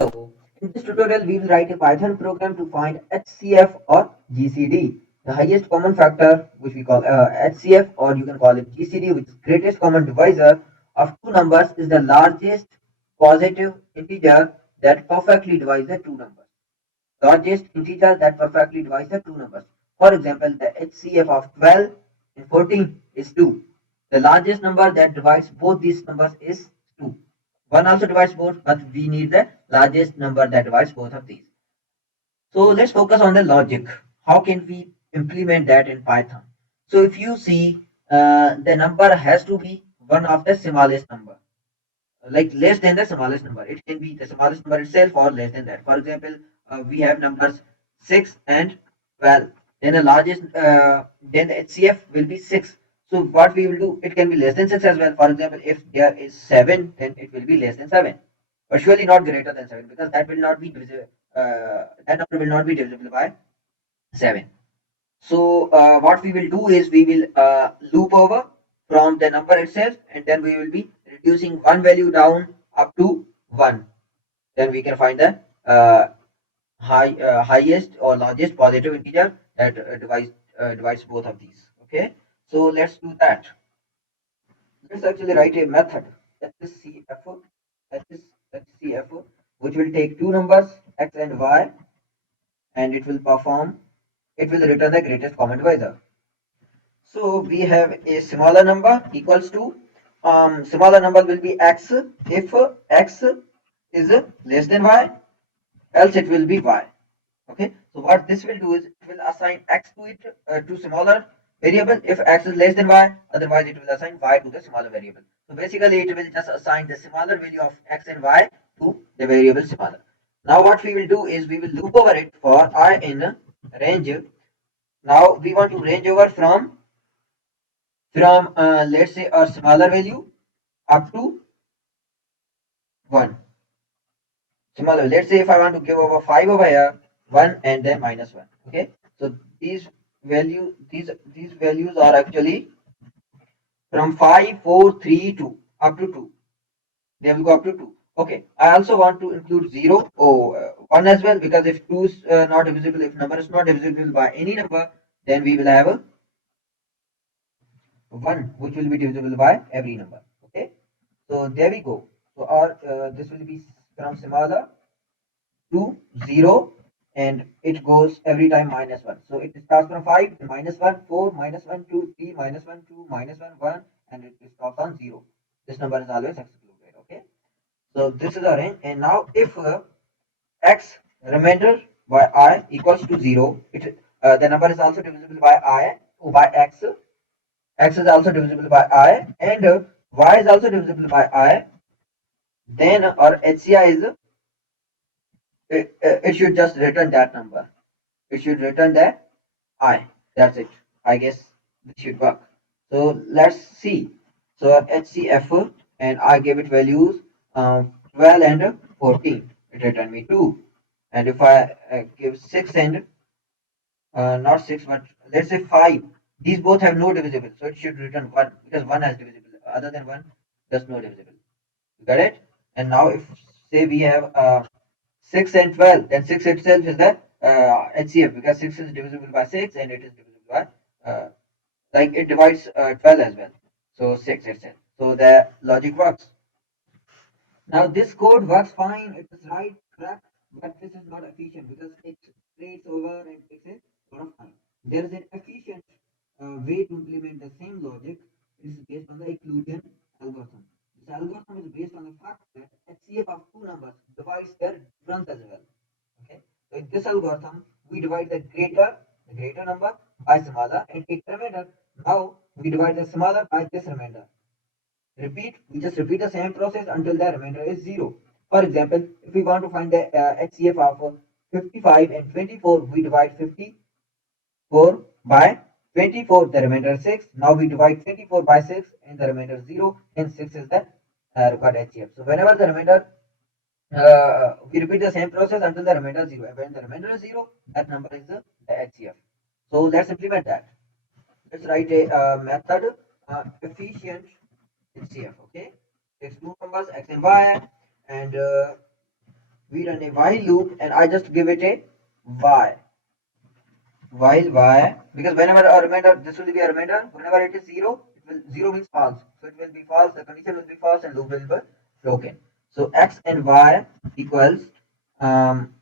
So, in this tutorial, we will write a Python program to find HCF or GCD, the highest common factor, which we call HCF, or you can call it GCD, which is greatest common divisor of two numbers, is the largest positive integer that perfectly divides the two numbers. Largest integer that perfectly divides the two numbers. For example, the HCF of 12 and 14 is 2. The largest number that divides both these numbers is 2. One also divides both, but we need the largest number that divides both of these. So let's focus on the logic. How can we implement that in Python? So if you see, the number has to be one of the smallest number, like less than the smallest number. It can be the smallest number itself or less than that. For example, we have numbers 6 and 12. Then the largest, then the HCF will be 6. So what we will do, it can be less than 6 as well. For example, if there is 7, then it will be less than 7. But surely not greater than 7, because that will not be divisible. That number will not be divisible by 7. So what we will do is we will loop over from the number itself, and then we will be reducing one value down up to 1. Then we can find the highest or largest positive integer that divides both of these. Okay, so let's do that. Let's actually write a method, that is CF, that is CF, which will take two numbers x and y, and it will return the greatest common divisor. So we have a smaller number equals to, smaller number will be x if x is less than y, else it will be y. Okay, so what this will do is it will assign x to it, to smaller variable if x is less than y, otherwise it will assign y to the smaller variable. So basically it will just assign the smaller value of x and y to the variable smaller. Now what we will do is we will loop over it for I in range. Now we want to range over from let's say a smaller value up to 1. Smaller, let's say if I want to give over 5 over here, 1 and then minus 1. Okay, so these values are actually from 5, 4, 3, 2 up to 2. They will go up to 2. Okay, I also want to include 0 or 1 as well, because if 2 is not divisible, if number is not divisible by any number, then we will have a 1 which will be divisible by every number. Okay, so there we go. So our this will be from smaller to 0, and it goes every time minus 1. So it starts from 5, minus 1, 4, minus 1, 2, 3, minus 1, 2, minus 1, 1, and it stops on 0. This number is always excluded. Okay, so this is our range. And now if x remainder by I equals to 0, the number is also divisible by I, by x. X is also divisible by I, and y is also divisible by I. Then our HCI is, it should just return that number. It should return the I. That's it. I guess this should work. So let's see. So HCF, and I gave it values 12 and 14. It returned me 2. And if I give 6 and not 6, but let's say 5, these both have no divisible. So it should return 1, because 1 has divisible. Other than 1, there's no divisible. Got it? And now if say we have 6 and 12, then 6 itself is the HCF, because 6 is divisible by 6 and it is divisible by, like it divides 12 as well. So 6 itself. So the logic works. Now this code works fine, it is right, correct, but this is not efficient because it creates over and takes a lot of time. There is an efficient way to implement the same logic. It is based on the inclusion algorithm. This algorithm is based on the fact that HCF of two numbers divides their difference as well. Okay, so in this algorithm, we divide the greater number by smaller and take the remainder. Now we divide the smaller by this remainder. We just repeat the same process until the remainder is 0. For example, if we want to find the HCF of 55 and 24, we divide 54 by 24, the remainder is 6. Now we divide 24 by 6 and the remainder is 0, and 6 is the required HCF. So whenever the remainder, we repeat the same process until the remainder is 0. When the remainder is 0, that number is the HCF. So let's implement that. Let's write a method, efficient HCF. Okay, takes two numbers x and y, and we run a while loop and I just give it a y. While y, because whenever a remainder, this will be a remainder, whenever it is zero, it will zero means false. So it will be false, the condition will be false and loop will be broken. So x and y equals um,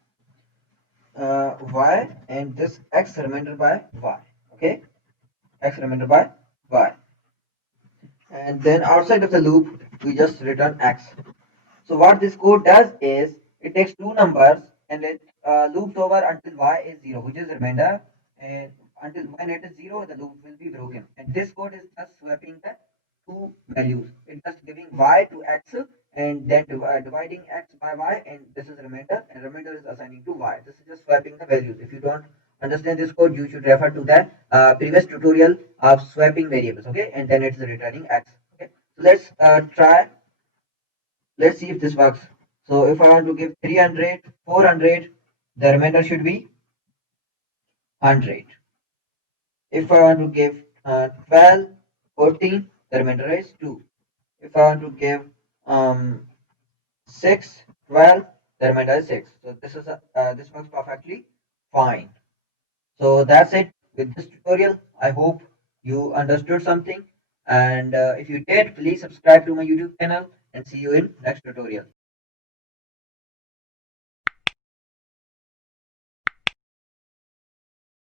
y and this x remainder by y. Okay, x remainder by y. And then outside of the loop, we just return x. So what this code does is it takes two numbers and it loops over until y is zero, which is remainder, and until when it is zero, the loop will be broken. And this code is just swapping the two values. It's just giving y to x and then dividing x by y, and this is remainder, and remainder is assigning to y. This is just swapping the values. If you don't understand this code, you should refer to the previous tutorial of swapping variables. Okay, and then it's returning x. Okay, so let's try. Let's see if this works. So if I want to give 300, 400, the remainder should be 100. If I want to give 12, 14, the remainder is 2. If I want to give 6, 12, the remainder is 6. So this works perfectly fine. So that's it with this tutorial. I hope you understood something. And if you did, please subscribe to my YouTube channel and see you in next tutorial.